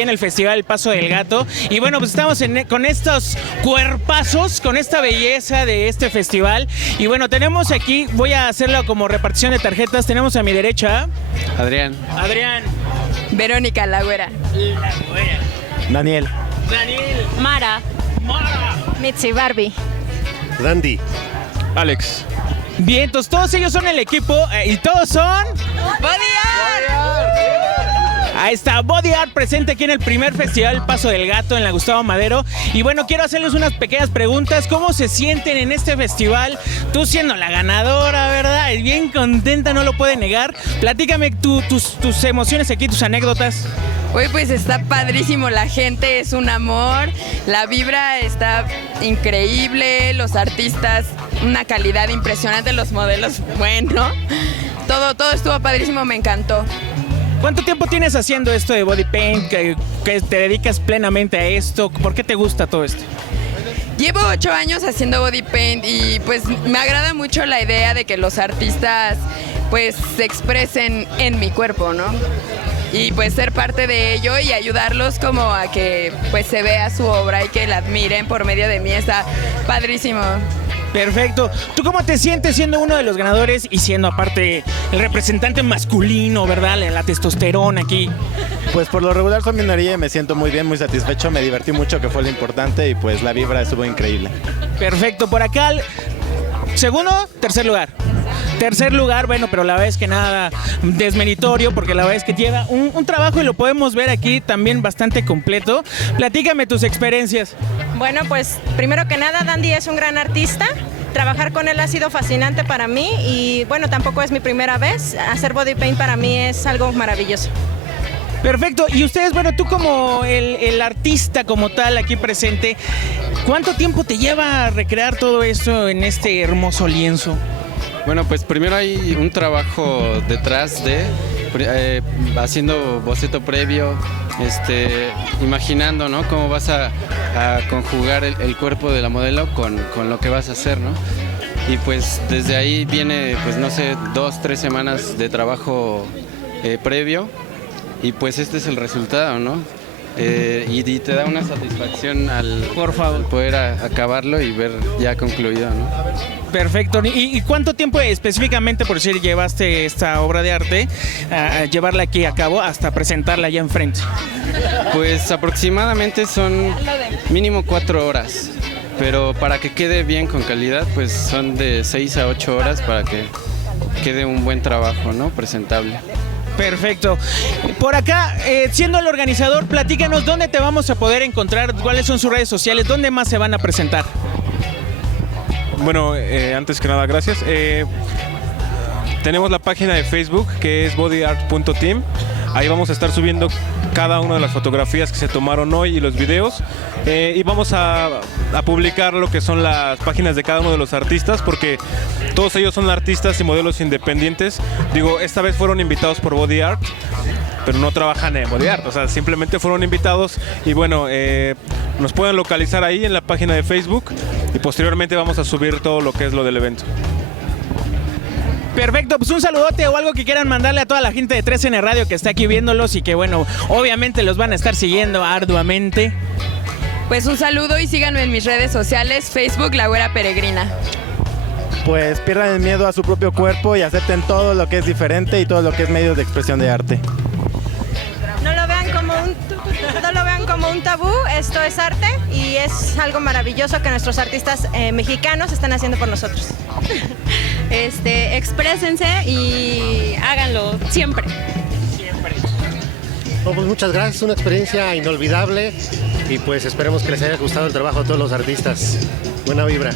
aquí en el Festival El Paso del Gato. Y bueno, pues estamos con estos cuerpazos, con esta belleza de este festival. Y bueno, tenemos aquí, voy a hacerlo como repartición de tarjetas. Tenemos a mi derecha Adrián. Adrián. Verónica, la güera. La güera. Daniel. Daniel. Mara. Mara. Mitzi, Barbie. Randy. Alex. Bien, entonces todos ellos son el equipo y todos son... ¡Body Art! Ahí está, Body Art presente aquí en el primer festival El Paso del Gato en la Gustavo Madero. Y bueno, quiero hacerles unas pequeñas preguntas. ¿Cómo se sienten en este festival? Tú siendo la ganadora, ¿verdad? Bien contenta, no lo puede negar. Platícame tus emociones aquí, tus anécdotas. Uy, pues está padrísimo, la gente es un amor, la vibra está increíble, los artistas, una calidad impresionante, los modelos, bueno, todo estuvo padrísimo, me encantó. ¿Cuánto tiempo tienes haciendo esto de body paint? ¿Que te dedicas plenamente a esto? ¿Por qué te gusta todo esto? Llevo 8 años haciendo body paint y pues me agrada mucho la idea de que los artistas pues se expresen en mi cuerpo, ¿no? Y pues ser parte de ello y ayudarlos como a que pues se vea su obra y que la admiren por medio de mí, está padrísimo. Perfecto. ¿Tú cómo te sientes siendo uno de los ganadores y siendo aparte el representante masculino, verdad? La testosterona aquí. Pues por lo regular soy minoría y me siento muy bien, muy satisfecho. Me divertí mucho, que fue lo importante, y pues la vibra estuvo increíble. Perfecto. Por acá, segundo, tercer lugar. Tercer lugar, bueno, pero la verdad es que nada desmeritorio, porque la verdad es que lleva un trabajo y lo podemos ver aquí también bastante completo. Platícame tus experiencias. Bueno, pues primero que nada, Dandy es un gran artista. Trabajar con él ha sido fascinante para mí y bueno, tampoco es mi primera vez. Hacer body paint para mí es algo maravilloso. Perfecto. Y ustedes, bueno, tú como el artista como tal aquí presente, ¿cuánto tiempo te lleva a recrear todo esto en este hermoso lienzo? Bueno, pues primero hay un trabajo detrás de haciendo boceto previo, imaginando, ¿no? Cómo vas a conjugar el cuerpo de la modelo con lo que vas a hacer, ¿no? Y pues desde ahí viene, pues no sé, 2, 3 semanas de trabajo previo, y pues este es el resultado, ¿no? Y te da una satisfacción al poder acabarlo y ver ya concluido, ¿no? Perfecto. ¿Y cuánto tiempo específicamente, por decir, llevaste esta obra de arte a llevarla aquí a cabo hasta presentarla allá enfrente? Pues aproximadamente son mínimo 4 horas, pero para que quede bien con calidad, pues son de 6 a 8 horas para que quede un buen trabajo, ¿no? Presentable. Perfecto. Por acá, siendo el organizador, platícanos dónde te vamos a poder encontrar, cuáles son sus redes sociales, dónde más se van a presentar. Bueno, antes que nada, gracias. Tenemos la página de Facebook, que es bodyart.team. Ahí vamos a estar subiendo cada una de las fotografías que se tomaron hoy y los videos. Y vamos a publicar lo que son las páginas de cada uno de los artistas, porque todos ellos son artistas y modelos independientes. Digo, esta vez fueron invitados por Body Art, pero no trabajan en Body Art, o sea, simplemente fueron invitados. Y bueno, nos pueden localizar ahí en la página de Facebook, y posteriormente vamos a subir todo lo que es lo del evento. Perfecto, pues un saludote o algo que quieran mandarle a toda la gente de 3N Radio que está aquí viéndolos y que bueno, obviamente los van a estar siguiendo arduamente. Pues un saludo y síganme en mis redes sociales, Facebook La Güera Peregrina. Pues pierdan el miedo a su propio cuerpo y acepten todo lo que es diferente y todo lo que es medios de expresión de arte. No lo vean como un tabú, esto es arte y es algo maravilloso que nuestros artistas mexicanos están haciendo por nosotros. Exprésense y háganlo siempre. Pues muchas gracias, una experiencia inolvidable y pues esperemos que les haya gustado el trabajo a todos los artistas. Buena vibra.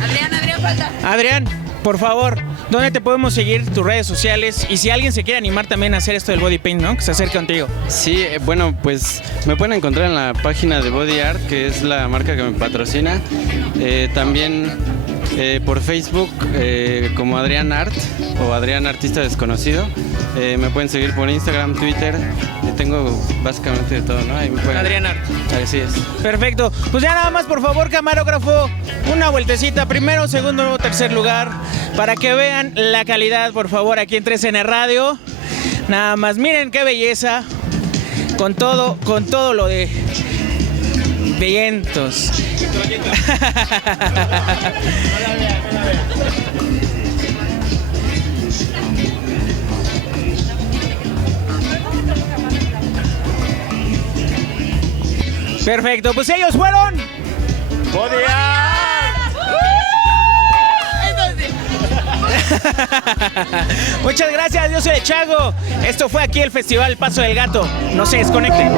Adrián, falta. Adrián, por favor, ¿dónde te podemos seguir, tus redes sociales? Y si alguien se quiere animar también a hacer esto del body paint, ¿no? Que se acerque contigo. Sí, bueno, pues me pueden encontrar en la página de Body Art, que es la marca que me patrocina. También por Facebook como Adrián Art o Adrián Artista Desconocido. Me pueden seguir por Instagram, Twitter. Tengo básicamente de todo, ¿no? Ahí me pueden... Adrián Art. Así es. Perfecto. Pues ya nada más, por favor, camarógrafo, una vueltecita. Primero, segundo, tercer lugar. Para que vean la calidad, por favor, aquí en 3N Radio. Nada más, miren qué belleza. con todo lo de vientos. Perfecto, pues ellos fueron Body Art. Muchas gracias, yo soy el Chago. Esto fue aquí el Festival Paso del Gato. No se desconecten.